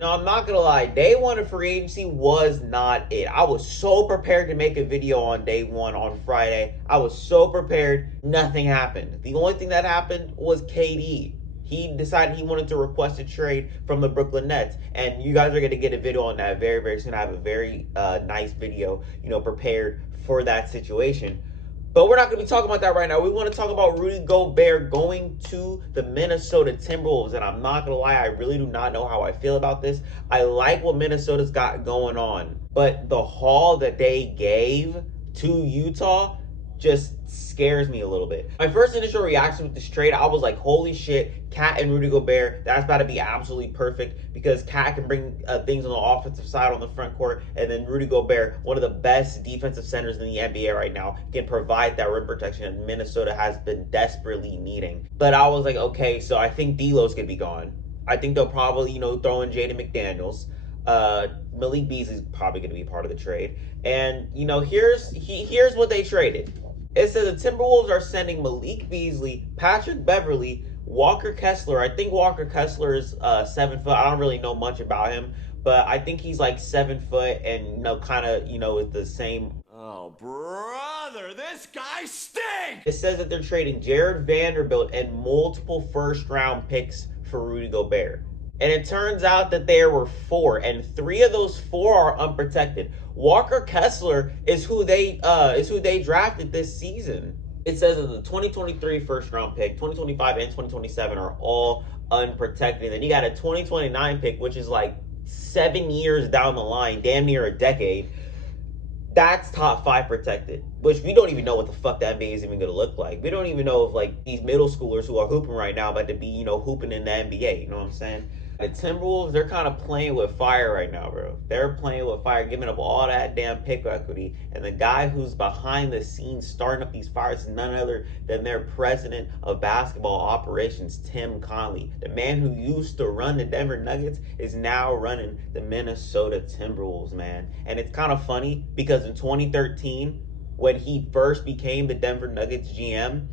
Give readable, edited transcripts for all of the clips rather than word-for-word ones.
Now, I'm not gonna lie, day one of free agency was not it. I was so prepared to make a video on day one on Friday. I was so prepared, nothing happened. The only thing that happened was KD. He decided he wanted to request a trade from the Brooklyn Nets, and you guys are gonna get a video on that very, very soon. I have a very nice video, prepared for that situation. But we're not going to be talking about that right now. We want to talk about Rudy Gobert going to the Minnesota Timberwolves. And I'm not going to lie, I really do not know how I feel about this. I like what Minnesota's got going on. But the haul that they gave to Utah just scares me a little bit. My first initial reaction with this trade, I was like, holy shit, Cat and Rudy Gobert, that's about to be absolutely perfect because Cat can bring things on the offensive side on the front court, and then Rudy Gobert, one of the best defensive centers in the NBA right now, can provide that rim protection that Minnesota has been desperately needing. But I was like, okay, so I think D'Lo's gonna be gone. I think they'll probably, throw in Jaden McDaniels. Malik Beasley's probably going to be part of the trade. And, here's what they traded. It says the Timberwolves are sending Malik Beasley, Patrick Beverley, Walker Kessler. I think Walker Kessler is 7 foot. I don't really know much about him, but I think he's like 7 foot and kind of with the same. Oh, brother, this guy stinks! It says that they're trading Jared Vanderbilt and multiple first-round picks for Rudy Gobert. And it turns out that there were 4, and 3 of those 4 are unprotected. Walker Kessler is who they drafted this season. It says that the 2023 first round pick, 2025 and 2027 are all unprotected. And then you got a 2029 pick, which is like 7 years down the line, damn near a decade. That's top 5 protected, which we don't even know what the fuck that NBA is even going to look like. We don't even know if like these middle schoolers who are hooping right now about to be, hooping in the NBA. You know what I'm saying? The Timberwolves, they're kind of playing with fire right now, bro. They're playing with fire, giving up all that damn pick equity. And the guy who's behind the scenes starting up these fires is none other than their president of basketball operations, Tim Connelly. The man who used to run the Denver Nuggets is now running the Minnesota Timberwolves, man. And it's kind of funny because in 2013, when he first became the Denver Nuggets GM,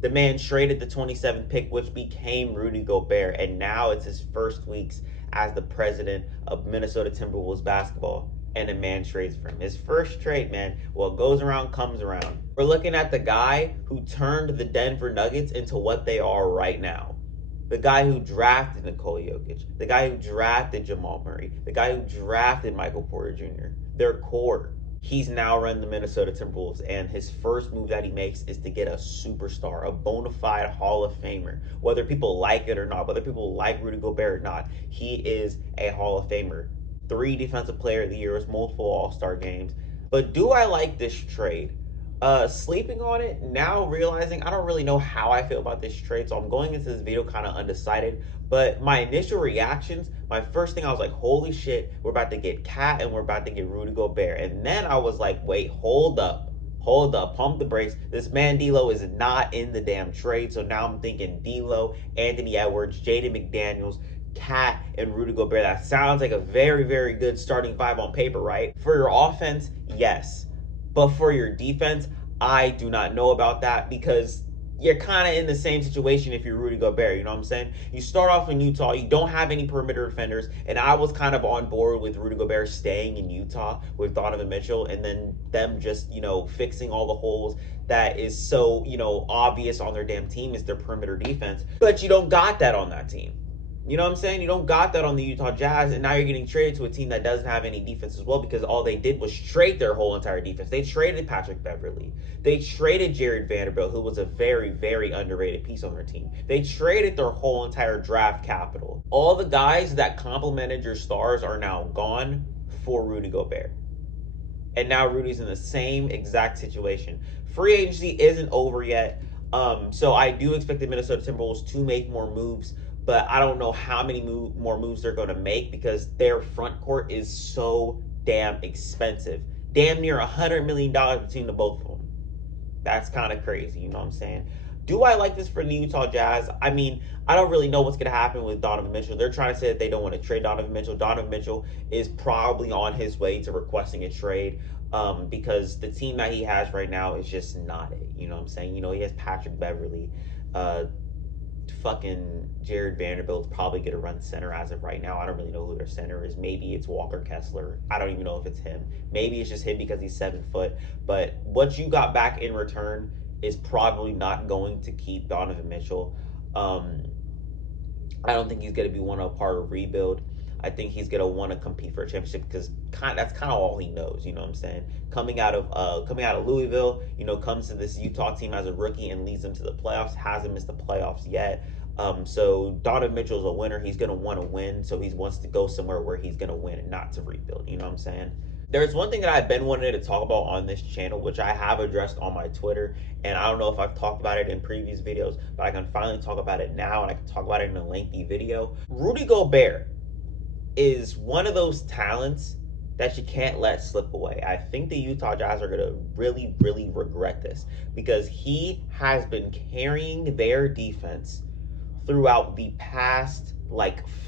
the man traded the 27th pick, which became Rudy Gobert, and now it's his first weeks as the president of Minnesota Timberwolves basketball, and the man trades for him. His first trade, man. What goes around comes around. We're looking at the guy who turned the Denver Nuggets into what they are right now. The guy who drafted Nikola Jokic, the guy who drafted Jamal Murray, the guy who drafted Michael Porter Jr., their core. He's now run the Minnesota Timberwolves, and his first move that he makes is to get a superstar, a bona fide Hall of Famer. Whether people like it or not, whether people like Rudy Gobert or not, he is a Hall of Famer. 3 Defensive Player of the Year, multiple All-Star games. But do I like this trade? Sleeping on it, now realizing I don't really know how I feel about this trade, so I'm going into this video kind of undecided. But my initial reactions, my first thing, I was like, holy shit, we're about to get Cat and we're about to get Rudy Gobert. And then I was like, wait, hold up, pump the brakes. This man D'Lo is not in the damn trade. So now I'm thinking D'Lo, Anthony Edwards, Jaden McDaniels, Cat, and Rudy Gobert. That sounds like a very, very good starting 5 on paper, right? For your offense, yes. But for your defense, I do not know about that because you're kind of in the same situation if you're Rudy Gobert, you know what I'm saying? You start off in Utah, you don't have any perimeter defenders, and I was kind of on board with Rudy Gobert staying in Utah with Donovan Mitchell and then them just, fixing all the holes that is so, obvious on their damn team is their perimeter defense. But you don't got that on that team. You know what I'm saying? You don't got that on the Utah Jazz, and now you're getting traded to a team that doesn't have any defense as well because all they did was trade their whole entire defense. They traded Patrick Beverley. They traded Jared Vanderbilt, who was a very, very underrated piece on their team. They traded their whole entire draft capital. All the guys that complimented your stars are now gone for Rudy Gobert. And now Rudy's in the same exact situation. Free agency isn't over yet, so I do expect the Minnesota Timberwolves to make more moves. But I don't know how many more moves they're going to make because their front court is so damn expensive. Damn near $100 million between the both of them. That's kind of crazy, you know what I'm saying? Do I like this for the Utah Jazz? I mean, I don't really know what's going to happen with Donovan Mitchell. They're trying to say that they don't want to trade Donovan Mitchell. Donovan Mitchell is probably on his way to requesting a trade because the team that he has right now is just not it. You know what I'm saying? He has Patrick Beverley, fucking Jared Vanderbilt's probably going to run center as of right now. I don't really know who their center is. Maybe it's Walker Kessler. I don't even know if it's him. Maybe it's just him because he's 7 foot. But what you got back in return is probably not going to keep Donovan Mitchell. I don't think he's going to be one of a part of rebuild. I think he's gonna want to compete for a championship because that's kind of all he knows. You know what I'm saying? Coming out of Louisville, comes to this Utah team as a rookie and leads them to the playoffs. Hasn't missed the playoffs yet. So Donovan Mitchell's a winner. He's gonna want to win. So he wants to go somewhere where he's gonna win and not to rebuild. You know what I'm saying? There's one thing that I've been wanting to talk about on this channel, which I have addressed on my Twitter, and I don't know if I've talked about it in previous videos, but I can finally talk about it now, and I can talk about it in a lengthy video. Rudy Gobert is one of those talents that you can't let slip away. I think the Utah Jazz are going to really, really regret this because he has been carrying their defense throughout the past,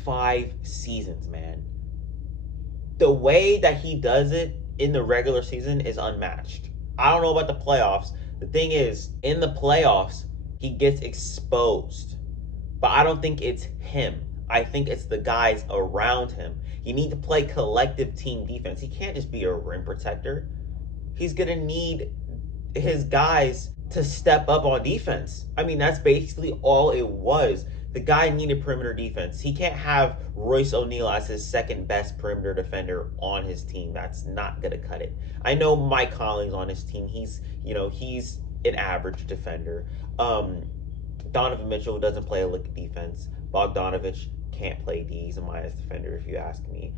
5 seasons, man. The way that he does it in the regular season is unmatched. I don't know about the playoffs. The thing is, in the playoffs, he gets exposed. But I don't think it's him. I think it's the guys around him. You need to play collective team defense. He can't just be a rim protector. He's going to need his guys to step up on defense. I mean, that's basically all it was. The guy needed perimeter defense. He can't have Royce O'Neal as his second best perimeter defender on his team. That's not going to cut it. I know Mike Conley's on his team. He's an average defender. Donovan Mitchell doesn't play a lick of defense. Bogdanovich can't play D. He's a minus defender, if you ask me.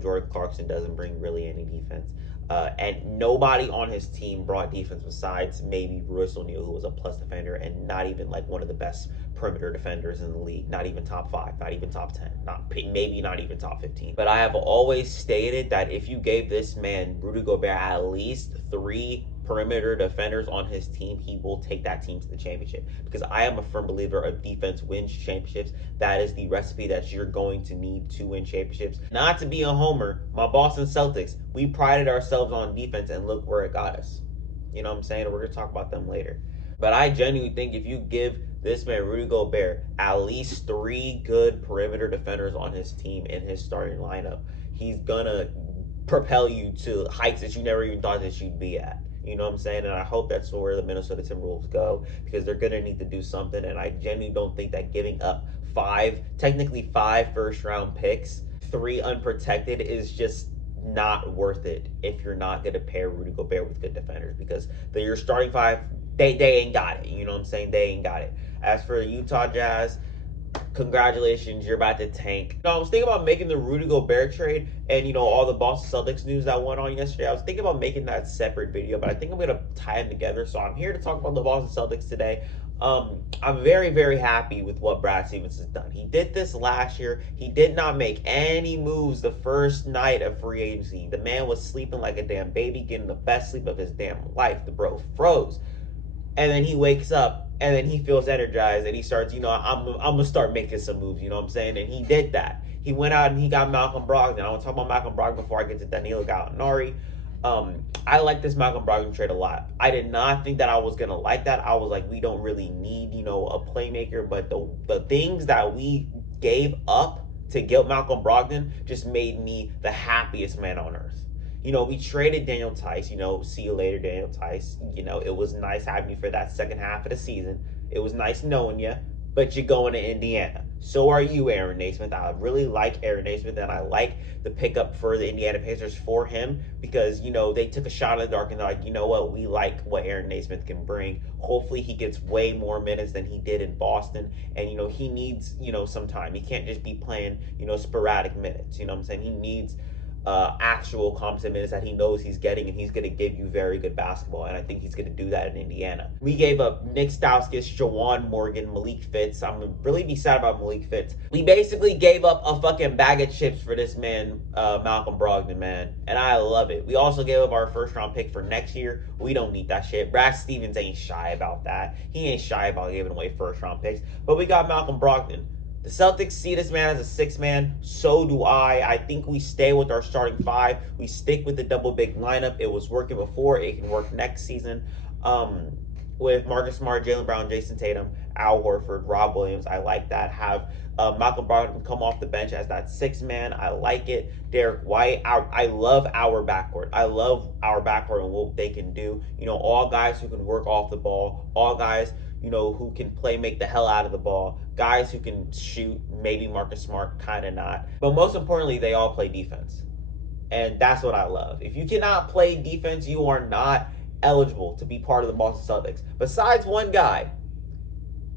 Jordan Clarkson doesn't bring really any defense. And nobody on his team brought defense besides maybe Royce O'Neal, who was a plus defender and not even one of the best perimeter defenders in the league. Not even top 5, not even top 10, maybe not even top 15. But I have always stated that if you gave this man, Rudy Gobert, at least 3 perimeter defenders on his team, he will take that team to the championship. Because I am a firm believer of defense wins championships. That is the recipe that you're going to need to win championships. Not to be a homer, my Boston Celtics, we prided ourselves on defense and look where it got us. You know what I'm saying? We're going to talk about them later. But I genuinely think if you give this man, Rudy Gobert, at least 3 good perimeter defenders on his team in his starting lineup, he's going to propel you to heights that you never even thought that you'd be at. You know what I'm saying? And I hope that's where the Minnesota Timberwolves go because they're going to need to do something. And I genuinely don't think that giving up 5 first-round picks, 3 unprotected, is just not worth it if you're not going to pair Rudy Gobert with good defenders because your starting 5, they ain't got it. You know what I'm saying? They ain't got it. As for the Utah Jazz, congratulations, you're about to tank. I was thinking about making the Rudy Gobert trade and, all the Boston Celtics news that went on yesterday. I was thinking about making that separate video, but I think I'm going to tie them together. So I'm here to talk about the Boston Celtics today. I'm very, very happy with what Brad Stevens has done. He did this last year. He did not make any moves the first night of free agency. The man was sleeping like a damn baby, getting the best sleep of his damn life. The bro froze. And then he wakes up and then he feels energized and he starts, I'm going to start making some moves, you know what I'm saying? And he did that. He went out and he got Malcolm Brogdon. I want to talk about Malcolm Brogdon before I get to Danilo Gallinari. I like this Malcolm Brogdon trade a lot. I did not think that I was going to like that. I was like, we don't really need, a playmaker. But the things that we gave up to get Malcolm Brogdon just made me the happiest man on earth. We traded Daniel Tice, see you later, Daniel Tice. It was nice having you for that second half of the season. It was nice knowing you, but you're going to Indiana. So are you, Aaron Naismith. I really like Aaron Naismith, and I like the pickup for the Indiana Pacers for him because, they took a shot in the dark and they're like, you know what, we like what Aaron Naismith can bring. Hopefully he gets way more minutes than he did in Boston, and, he needs, some time. He can't just be playing, sporadic minutes. You know what I'm saying? He needs actual competent minutes that he knows he's getting, and he's going to give you very good basketball, and I think he's going to do that in Indiana. We gave up Nick Stauskas, Jawan Morgan, Malik Fitz. I'm going to really be sad about Malik Fitz. We basically gave up a fucking bag of chips for this man, Malcolm Brogdon, man, and I love it. We also gave up our first-round pick for next year. We don't need that shit. Brad Stevens ain't shy about that. He ain't shy about giving away first-round picks, but we got Malcolm Brogdon. The Celtics see this man as a 6th man. So do I. I think we stay with our starting 5. We stick with the double big lineup. It was working before. It can work next season. with Marcus Smart, Jaylen Brown, Jason Tatum, Al Horford, Rob Williams. I like that. Have Malcolm Brogdon come off the bench as that sixth man. I like it. Derek White. I love our backcourt. I love our backcourt and what they can do. All guys who can work off the ball. All guys, who can make the hell out of the ball. Guys who can shoot. Maybe Marcus Smart, kind of not. But most importantly, they all play defense. And that's what I love. If you cannot play defense, you are not eligible to be part of the Boston Celtics. Besides one guy,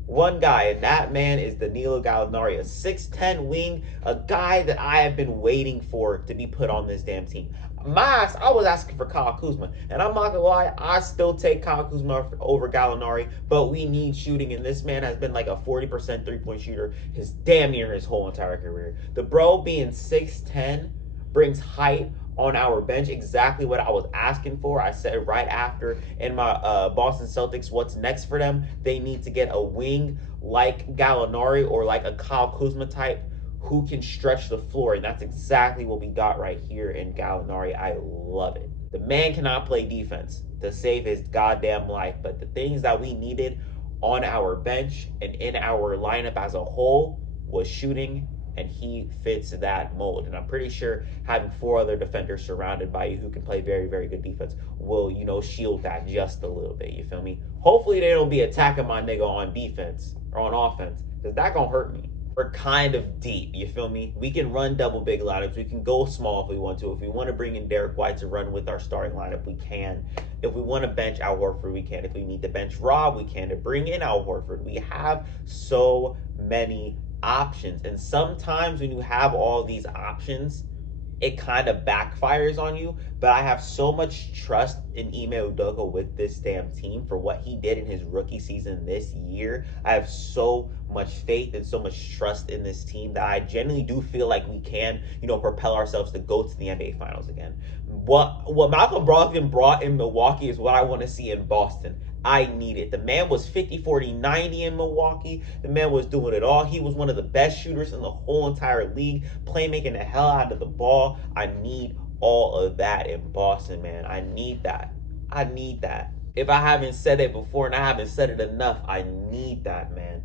and that man is Danilo Gallinari, a 6'10 wing, a guy that I have been waiting for to be put on this damn team. I was asking for Kyle Kuzma, and I'm not gonna lie, I still take Kyle Kuzma over Gallinari, but we need shooting, and this man has been like a 40% three-point shooter his damn near his whole entire career. The bro being 6'10 brings height on our bench, exactly what I was asking for. I said right after in my Boston Celtics, what's next for them? They need to get a wing like Gallinari or like a Kyle Kuzma type who can stretch the floor, and that's exactly what we got right here in Gallinari. I love it. The man cannot play defense to save his goddamn life, but the things that we needed on our bench and in our lineup as a whole was shooting, and he fits that mold. And I'm pretty sure having 4 other defenders surrounded by you who can play very, very good defense will, shield that just a little bit. You feel me? Hopefully they don't be attacking my nigga on defense or on offense, because that gonna hurt me. We're kind of deep, you feel me? We can run double big lineups. We can go small if we want to. If we want to bring in Derek White to run with our starting lineup, we can. If we want to bench Al Horford, we can. If we need to bench Rob, we can. To bring in Al Horford, we have so many options. And sometimes when you have all these options, it kind of backfires on you. But I have so much trust in Ime Udoka with this damn team for what he did in his rookie season this year. I have so much faith and so much trust in this team that I genuinely do feel like we can, propel ourselves to go to the NBA Finals again. What Malcolm Brogdon brought in Milwaukee is what I want to see in Boston. I need it. The man was 50, 40, 90 in Milwaukee. The man was doing it all. He was one of the best shooters in the whole entire league, playmaking the hell out of the ball. I need all of that in Boston, man. I need that. I need that. If I haven't said it before and I haven't said it enough, I need that, man.